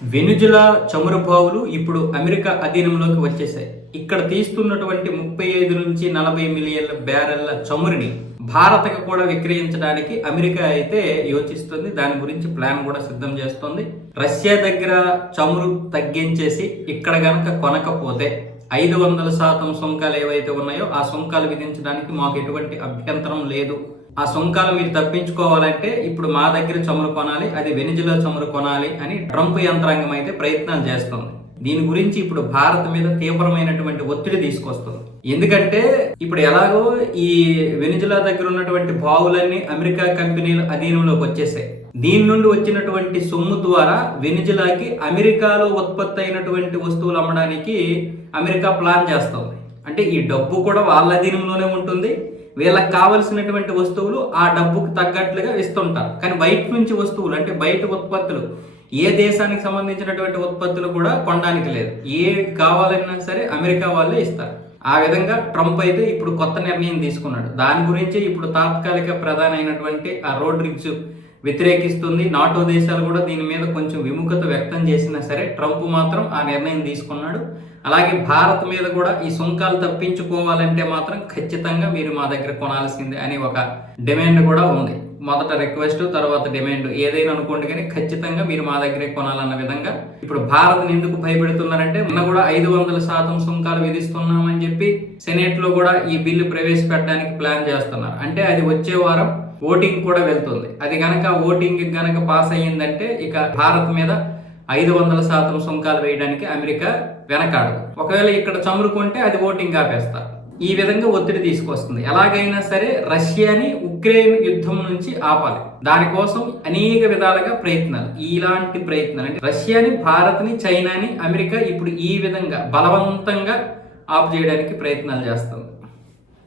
వెనుజులా చమురు బావులు ఇప్పుడు అమెరికా అధీనంలోకి వచ్చేసాయి. ఇక్కడ తీస్తున్నటువంటి 35 నుంచి 40 మిలియన్ల బ్యారెళ్ల చమురుని భారత్కి కూడా విక్రయించడానికి అమెరికా అయితే యోచిస్తుంది. దాని గురించి ప్లాన్ కూడా సిద్ధం చేస్తుంది. రష్యా దగ్గర చమురు తగ్గించేసి ఇక్కడ గనక కొనకపోతే 500% సుంకాలు ఏవైతే ఉన్నాయో ఆ సుంకాలు విధించడానికి మాకు ఎటువంటి అభ్యంతరం లేదు. ఆ సుంకాలు మీరు తప్పించుకోవాలంటే ఇప్పుడు మా దగ్గర చమురు కొనాలి, అది వెనిజులా చమురు కొనాలి అని ట్రంప్ యంత్రాంగం అయితే ప్రయత్నాలు చేస్తుంది. దీని గురించి ఇప్పుడు భారత్ మీద తీవ్రమైనటువంటి ఒత్తిడి తీసుకొస్తుంది. ఎందుకంటే ఇప్పుడు ఎలాగో ఈ వెనిజులా దగ్గర ఉన్నటువంటి బావులన్నీ అమెరికా కంపెనీల అధీనంలోకి వచ్చేసాయి. దీని నుండి వచ్చినటువంటి సొమ్ము ద్వారా వెనిజులాకి అమెరికాలో ఉత్పత్తి అయినటువంటి వస్తువులు అమ్మడానికి అమెరికా ప్లాన్ చేస్తుంది. అంటే ఈ డబ్బు కూడా వాళ్ళ అధీనంలోనే ఉంటుంది. వీళ్ళకి కావలసినటువంటి వస్తువులు ఆ డబ్బుకు తగ్గట్లుగా ఇస్తుంటారు. కానీ బయట నుంచి వస్తువులు అంటే బయట ఉత్పత్తులు ఏ దేశానికి సంబంధించినటువంటి ఉత్పత్తులు కూడా కొనడానికి లేదు. ఏ కావాలన్నా సరే అమెరికా వాళ్ళే ఇస్తారు. ఆ విధంగా ట్రంప్ అయితే ఇప్పుడు కొత్త నిర్ణయం తీసుకున్నాడు. దాని గురించి ఇప్పుడు తాత్కాలిక ప్రధాని అయినటువంటి ఆ రోడ్రిగ్స్ వ్యతిరేకిస్తుంది. నాటో దేశాలు కూడా దీని మీద కొంచెం విముఖత వ్యక్తం చేసినా సరే ట్రంప్ మాత్రం ఆ నిర్ణయం తీసుకున్నాడు. అలాగే భారత్ మీద కూడా ఈ సుంకాలు తప్పించుకోవాలంటే మాత్రం ఖచ్చితంగా మీరు మా దగ్గర కొనాల్సిందే అని ఒక డిమాండ్ కూడా ఉంది. మొదట రిక్వెస్ట్, తర్వాత డిమాండ్ ఏదైనా అనుకోండి, కానీ ఖచ్చితంగా మీరు మా దగ్గరే కొనాలన్న విధంగా ఇప్పుడు భారత్ని ఎందుకు భయపెడుతున్నారంటే మొన్న కూడా 500% సుంకాలు విధిస్తున్నామని చెప్పి సెనేట్ లో కూడా ఈ బిల్లు ప్రవేశపెట్టడానికి ప్లాన్ చేస్తున్నారు. అంటే అది వచ్చే వారం ఓటింగ్ కూడా వెళ్తుంది. అది గనక ఓటింగ్ గనక పాస్ అయ్యిందంటే ఇక భారత్ మీద 500% సుంకాలు వేయడానికి అమెరికా వెనకాడదు. ఒకవేళ ఇక్కడ చమురు కొంటే అది ఓటింగ్ ఆపేస్తారు. ఈ విధంగా ఒత్తిడి తీసుకొస్తుంది. ఎలాగైనా సరే రష్యాని ఉక్రెయిన్ యుద్ధం నుంచి ఆపాలి. దానికోసం అనేక విధాలుగా ప్రయత్నాలు, ఇలాంటి ప్రయత్నాలు అంటే రష్యాని, భారత్ని, చైనాని అమెరికా ఇప్పుడు ఈ విధంగా బలవంతంగా ఆపు చేయడానికి ప్రయత్నాలు చేస్తుంది.